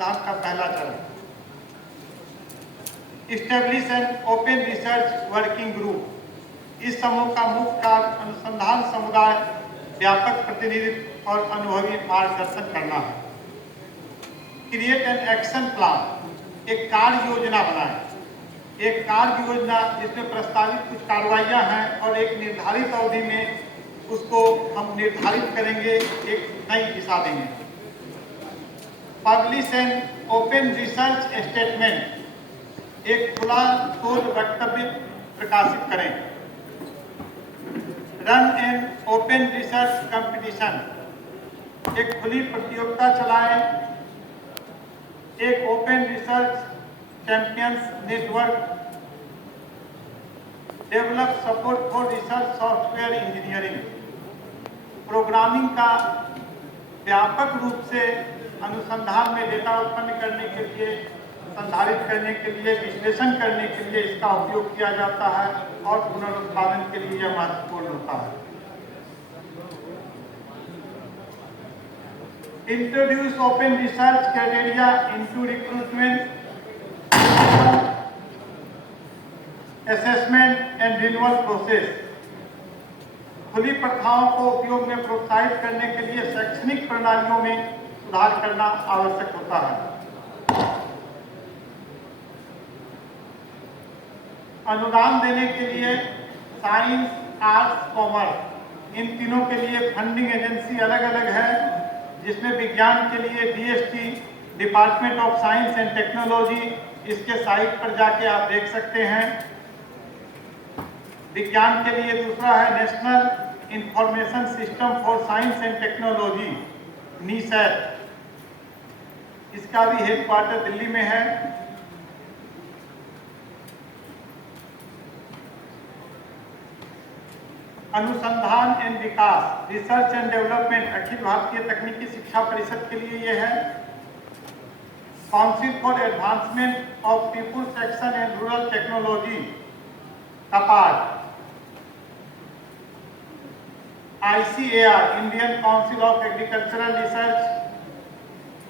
अनुसंधान का पहला चरण। Establish an open research working group. इस समूह का मुख्य कार्य अनुसंधान समुदाय, व्यापक प्रतिनिधित्व और अनुभवी मार्गदर्शन करना है। Create an action plan. एक कार्य योजना बनाएं। एक कार्य योजना जिसमें प्रस्तावित कुछ कार्रवाइयां हैं और एक निर्धारित अवधि में उसको हम निर्धारित करेंगे, एक नई दिशा देंगे। Publish an open research statement. एक खुला शोध वक्तव्य प्रकाशित करें। Run an open research competition. एक खुली प्रतियोगिता चलाएं। एक open research champions network. Develop support for research software engineering. Programming का व्यापक रूप से अनुसंधान में डेटा उत्पन्न करने के लिए, संधारित करने के लिए, विश्लेषण करने के लिए इसका उपयोग किया जाता है और पुनरुत्पादन के लिए यह महत्वपूर्ण होता है। Introduce open research criteria into recruitment, assessment and renewal process. खुली प्रथाओं को उपयोग में प्रोत्साहित करने के लिए शैक्षणिक प्रणालियों में सुधार करना आवश्यक होता है। अनुदान देने के लिए साइंस, आर्ट्स, कॉमर्स, इन तीनों के लिए फंडिंग एजेंसी अलग अलग है, जिसमें विज्ञान के लिए DST, department of science and technology, इसके साइट पर जाके आप देख सकते हैं। विज्ञान के लिए दूसरा है national information system for science and technology, NISSAT. इसका भी हेडक्वार्टर दिल्ली में है। अनुसंधान एंड विकास, रिसर्च एंड डेवलपमेंट, अखिल भारतीय तकनीकी शिक्षा परिषद के लिए यह है। Council for advancement of people's action and rural technology, CAPART. ICAR, Indian council of agricultural research,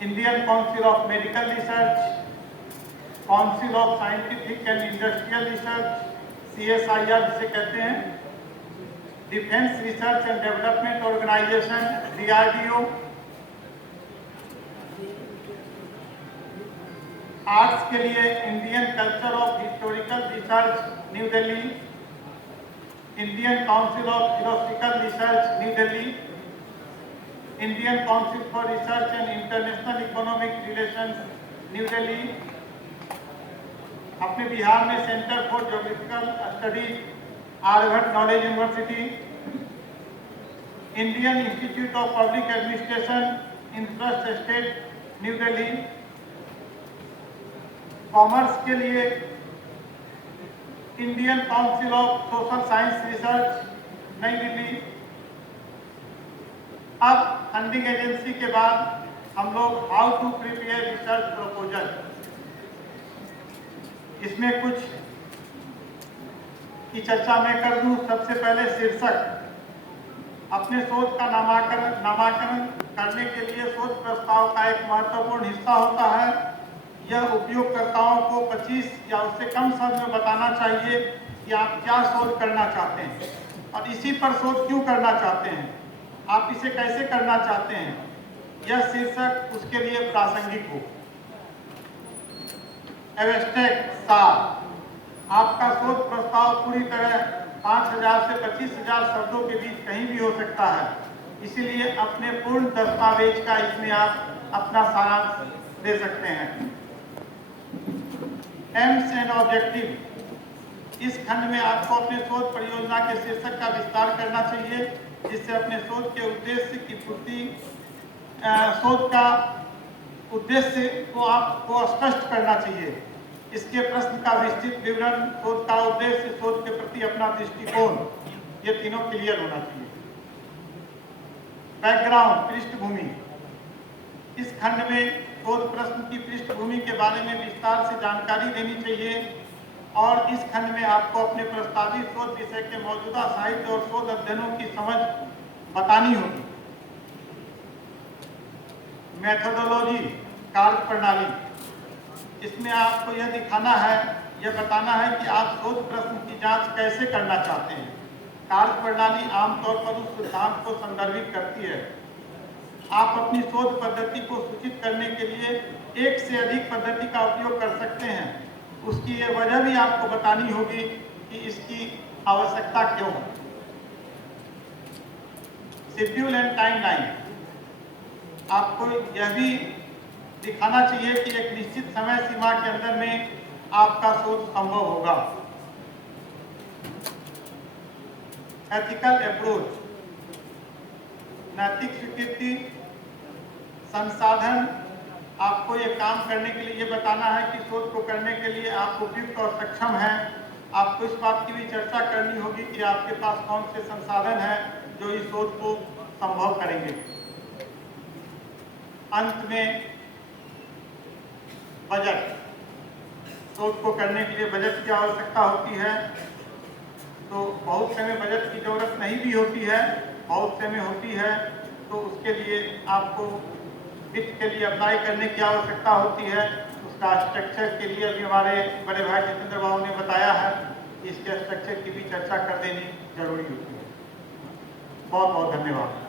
Indian council of medical research, council of scientific and industrial research, CSIR जिसे कहते हैं, defence research and development organisation, DRDO। Arts के लिए Indian culture of historical research, New Delhi, Indian council of philosophical research, New Delhi, Indian council for research and international economic relations, New Delhi. अपने बिहार में centre for geographical studies, Aryabhatta knowledge university, Indian institute of public administration, infrastructure state, New Delhi. Commerce के लिए Indian council of social science research, नई दिल्ली। अब funding agency के बाद हम लोग how to prepare research proposal, इसमें कुछ की चर्चा मैं कर दूं। सबसे पहले शीर्षक। अपने शोध का नामांकन करने के लिए शोध प्रस्ताव का एक महत्वपूर्ण हिस्सा होता है। यह उपयोगकर्ताओं को 25 या उससे कम शब्द में बताना चाहिए कि आप क्या शोध करना चाहते हैं और इसी पर शोध क्यों करना चाहते हैं, आप इसे कैसे करना चाहते हैं। यह शीर्षक उसके लिए प्रासंगिक हो। एब्स्ट्रैक्ट सार। आपका शोध प्रस्ताव पूरी तरह 5000 से 25,000 शब्दों के बीच कहीं भी हो सकता है, इसीलिए अपने पूर्ण दस्तावेज का इसमें आप अपना सारांश दे सकते हैं। AIIMS and objective. इस खंड में आपको अपने शोध परियोजना के शीर्षक का विस्तार करना चाहिए, जिससे अपने शोध के उद्देश्य की पूर्ति, शोध का उद्देश्य को आपको स्पष्ट करना चाहिए। इसके प्रश्न का विस्तृत विवरण, शोध का उद्देश्य, शोध के प्रति अपना दृष्टिकोण, ये तीनों क्लियर होना चाहिए। बैकग्राउंड, पृष्ठभूमि। इस खंड में शोध प्रश्न की पृष्ठभूमि के बारे में विस्तार से जानकारी देनी चाहिए और इस खंड में आपको अपने प्रस्तावित शोध विषय के मौजूदा साहित्य और शोध अध्ययनों की समझ बतानी होगी। मेथोडोलॉजी, कार्य प्रणाली, इसमें आपको यह दिखाना है, यह बताना है कि आप शोध प्रश्न की जांच कैसे करना चाहते हैं। कार्य प्रणाली आमतौर पर उस सिद्धांत को संदर्भित करती है। आप अपनी शोध पद्धति को सूचित करने के लिए एक से अधिक पद्धति का उपयोग कर सकते हैं। उसकी ये वजह भी आपको बतानी होगी कि इसकी आवश्यकता क्यों है। शेड्यूल एंड टाइमलाइन, आपको यह भी दिखाना चाहिए कि एक निश्चित समय सीमा के अंदर में आपका शोध संभव होगा। एथिकल अप्रोच, नैतिक स्वीकृति, संसाधन, आपको ये काम करने के लिए ये बताना है कि शोध को करने के लिए आप उपयुक्त और सक्षम हैं। आपको इस बात की भी चर्चा करनी होगी कि आपके पास कौन से संसाधन हैं जो इस शोध को संभव करेंगे। अंत में बजट, शोध को करने के लिए बजट की आवश्यकता होती है। तो बहुत से में बजट की जरूरत नहीं भी होती है, बहुत से में होती है। तो उसके लिए आपको वित्त के लिए अप्लाई करने की आवश्यकता होती है। उसका स्ट्रक्चर के लिए अभी हमारे बड़े भाई जितेंद्र बाबू ने बताया है कि इसके स्ट्रक्चर की भी चर्चा कर देनी जरूरी होती है। बहुत बहुत धन्यवाद।